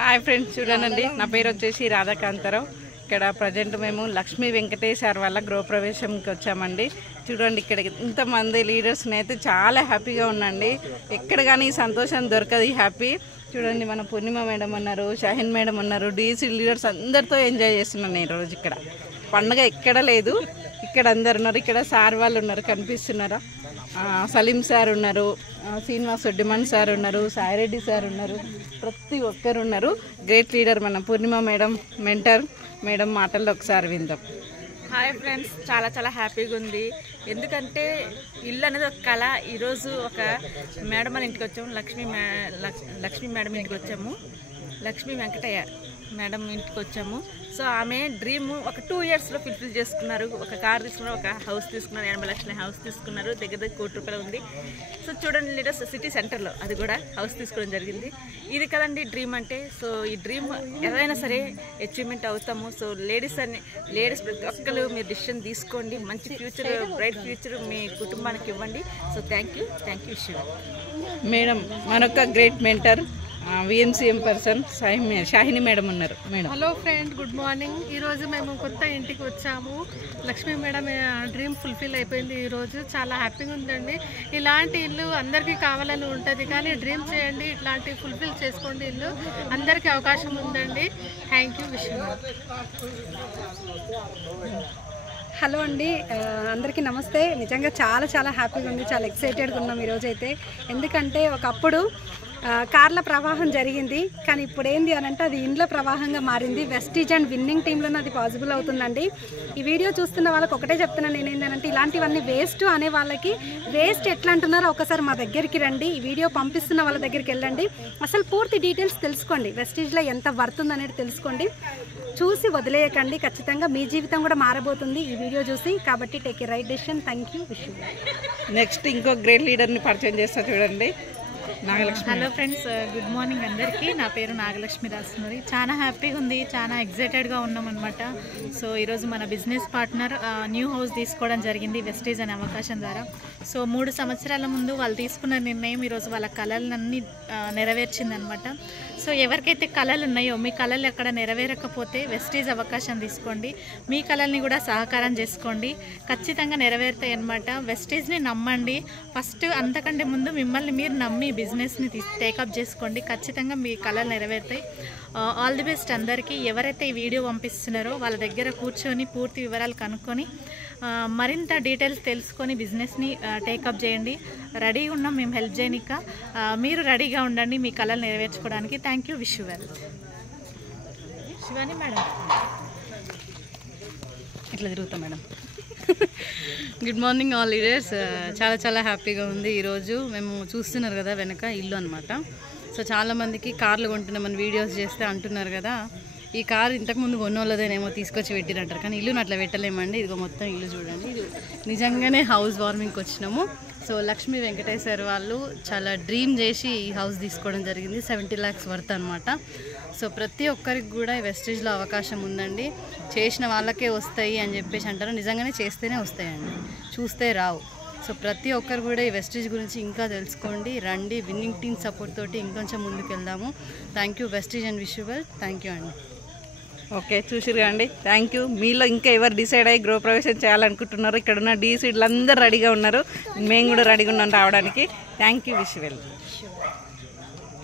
Hi friends, చూడండి నా పేరు వచ్చేసి రాధాకాంతారావు. ఇక్కడ ప్రజెంట్ మేము లక్ష్మీ వెంకటేశ్వర వాళ్ళ గృహప్రవేశంకి వచ్చామండి. చూడండి ఇక్కడ ఇంతమంది లీడర్స్ని అయితే చాలా హ్యాపీగా ఉండండి. ఎక్కడ కానీ సంతోషం దొరకదు ఈ హ్యాపీ. చూడండి మన పూర్ణిమ మేడం ఉన్నారు, షాహిన్ మేడం ఉన్నారు, డీసీ లీడర్స్ అందరితో ఎంజాయ్ చేస్తున్నాను నేను ఈరోజు. ఇక్కడ పండుగ ఎక్కడ లేదు, ఇక్కడ అందరు ఉన్నారు. ఇక్కడ సార్ వాళ్ళు ఉన్నారు, కనిపిస్తున్నారా? సలీం సార్ ఉన్నారు, శ్రీనివాస్ రెడ్డిమన్ సార్ ఉన్నారు, సాయిరెడ్డి సార్ ఉన్నారు, ప్రతి ఒక్కరు ఉన్నారు. గ్రేట్ లీడర్ మన పూర్ణిమ మేడం, మెంటర్ మేడం మాటల్లో ఒకసారి విందాం. హాయ్ ఫ్రెండ్స్, చాలా చాలా హ్యాపీగా ఉంది. ఎందుకంటే ఇల్లు అనేది ఒక కళ. ఈరోజు ఒక మేడం వాళ్ళ ఇంటికి వచ్చాము, లక్ష్మీ మేడం ఇంటికి వచ్చాము, లక్ష్మీ వెంకటయ్య మేడం ఇంటికి వచ్చాము. సో ఆమె డ్రీమ్ ఒక 2 yearsలో ఫుల్ఫిల్ చేసుకున్నారు. ఒక కార్ తీసుకున్నారు, ఒక హౌస్ తీసుకున్నారు, 80 లక్షల హౌస్ తీసుకున్నారు. దగ్గర దగ్గర ₹1 కోటి ఉంది. సో చూడండి లీడర్స్, సిటీ సెంటర్లో అది కూడా హౌస్ తీసుకోవడం జరిగింది. ఇది కదండి డ్రీమ్ అంటే. సో ఈ డ్రీమ్ ఎవరైనా సరే అచీవ్మెంట్ అవుతాము. సో లేడీస్ ప్రతి ఒక్కరు మీరు డిసిషన్ తీసుకోండి. మంచి ఫ్యూచర్, బ్రైట్ ఫ్యూచర్ మీ కుటుంబానికి ఇవ్వండి. So thank you Shiva madam. మనొక great mentor VMCM person Shahini madam ఉన్నారు. Madam hello friend, good morning. ఈరోజు మేము కొత్త ఇంటికి వచ్చాము. లక్ష్మీ మేడం డ్రీమ్ ఫుల్ఫిల్ అయిపోయింది. ఈరోజు చాలా హ్యాపీగా ఉందండి. ఇలాంటి ఇల్లు అందరికీ కావాలని ఉంటుంది, కానీ డ్రీమ్ చేయండి, ఇట్లాంటి ఫుల్ఫిల్ చేసుకోండి. ఇల్లు అందరికీ అవకాశం ఉందండి. Thank you wish. హలో అండి, అందరికీ నమస్తే. నిజంగా చాలా చాలా హ్యాపీగా ఉంది, చాలా ఎక్సైటెడ్గా ఉన్నాం ఈరోజు అయితే. ఎందుకంటే ఒకప్పుడు కార్ల ప్రవాహం జరిగింది, కానీ ఇప్పుడు ఏంది అని అంటే అది ఇండ్ల ప్రవాహంగా మారింది. వెస్టీజ్ అండ్ విన్నింగ్ టీంలోనే అది పాసిబుల్ అవుతుందండి. ఈ వీడియో చూస్తున్న వాళ్ళకి ఒకటే చెప్తున్నాను నేను, ఏంటంటే ఇలాంటివన్నీ వేస్ట్ అనే వాళ్ళకి వేస్ట్ ఎట్లా అంటున్నారో ఒకసారి మా దగ్గరికి రండి. ఈ వీడియో పంపిస్తున్న వాళ్ళ దగ్గరికి వెళ్ళండి, అసలు పూర్తి డీటెయిల్స్ తెలుసుకోండి, వెస్టీజ్లో ఎంత వర్త్ ఉందనేది తెలుసుకోండి. చూసి వదిలేయకండి, ఖచ్చితంగా మీ జీవితం కూడా మారబోతుంది ఈ వీడియో చూసి. కాబట్టి take a right decision. Thank you wish. Next ఇంకో గ్రేట్ లీడర్ని పరిచయం చేస్తా, చూడండి Nagalakshmi. Hello friends, good morning అందరికీ. నా పేరు నాగలక్ష్మి రాస్తున్నది. చాలా హ్యాపీగా ఉంది, చాలా ఎగ్జైటెడ్గా ఉన్నాం అనమాట. సో ఈరోజు మన బిజినెస్ పార్ట్నర్ న్యూ హౌస్ తీసుకోవడం జరిగింది వెస్టేజ్ అనే అవకాశం ద్వారా. సో 3 సంవత్సరాల ముందు వాళ్ళు తీసుకున్న నిర్ణయం ఈరోజు వాళ్ళ కళలన్నీ నెరవేర్చిందనమాట. సో ఎవరికైతే కళలు ఉన్నాయో, మీ కళలు ఎక్కడ నెరవేరకపోతే వెస్టేజ్ అవకాశం తీసుకోండి, మీ కళల్ని కూడా సహకారం చేసుకోండి, ఖచ్చితంగా నెరవేరుతాయి అనమాట. వెస్టేజ్ని నమ్మండి ఫస్ట్, అంతకంటే ముందు మిమ్మల్ని మీరు నమ్మి బిజినెస్ని టేకప్ చేసుకోండి, ఖచ్చితంగా మీ కళలు నెరవేరుతాయి. ఆల్ ది బెస్ట్ అందరికీ. ఎవరైతే ఈ వీడియో పంపిస్తున్నారో వాళ్ళ దగ్గర కూర్చొని పూర్తి వివరాలు కనుక్కొని మరింత డీటెయిల్స్ తెలుసుకొని బిజినెస్ని టేకప్ చేయండి. రెడీగా ఉన్నాం మేము హెల్ప్ చేయనిక, మీరు రెడీగా ఉండండి మీ కళలు నెరవేర్చుకోవడానికి. Thank you, wish you well. Shivani madam ఇట్లా తిరుగుతాం madam. Good morning all leaders. చాలా చాలా హ్యాపీగా ఉంది. ఈరోజు మేము చూస్తున్నారు కదా వెనక ఇల్లు అనమాట. సో చాలామందికి కార్లు కొంటున్నామని వీడియోస్ చేస్తే అంటున్నారు కదా, ఈ కారు ఇంతకుముందు కొన్నోళ్ళదేనేమో తీసుకొచ్చి పెట్టిరంటారు, కానీ ఇల్లుని అట్లా పెట్టలేమండి. ఇదిగో మొత్తం ఇల్లు చూడండి, ఇది నిజంగానే హౌస్ వార్మింగ్కి వచ్చినాము. సో లక్ష్మీ వెంకటేశ్వర వాళ్ళు చాలా డ్రీమ్ చేసి ఈ హౌస్ తీసుకోవడం జరిగింది. 70 lakhs వర్త్ అనమాట. సో ప్రతి ఒక్కరికి కూడా ఈ వెస్టేజ్లో అవకాశం ఉందండి. చేసిన వాళ్ళకే వస్తాయి అని చెప్పేసి అంటారు, నిజంగానే చేస్తేనే వస్తాయండి, చూస్తే రావు. సో ప్రతి ఒక్కరు కూడా ఈ వెస్టేజ్ గురించి ఇంకా తెలుసుకోండి, రండి. విన్నింగ్ టీమ్ సపోర్ట్ తోటి ఇంకొంచెం ముందుకు వెళ్దాము. థ్యాంక్ యూ వెస్టేజ్ and wish you well. Thank you అండి. ఓకే, చూసిరు అండి. Thank you. మీలో ఇంకా ఎవరు డిసైడ్ అయ్యి గృహప్రవేశం చేయాలనుకుంటున్నారు, ఇక్కడ ఉన్న డీసీలు అందరూ రెడీగా ఉన్నారు, మేము కూడా రెడీగా ఉన్నాం రావడానికి. Thank you, wish you well.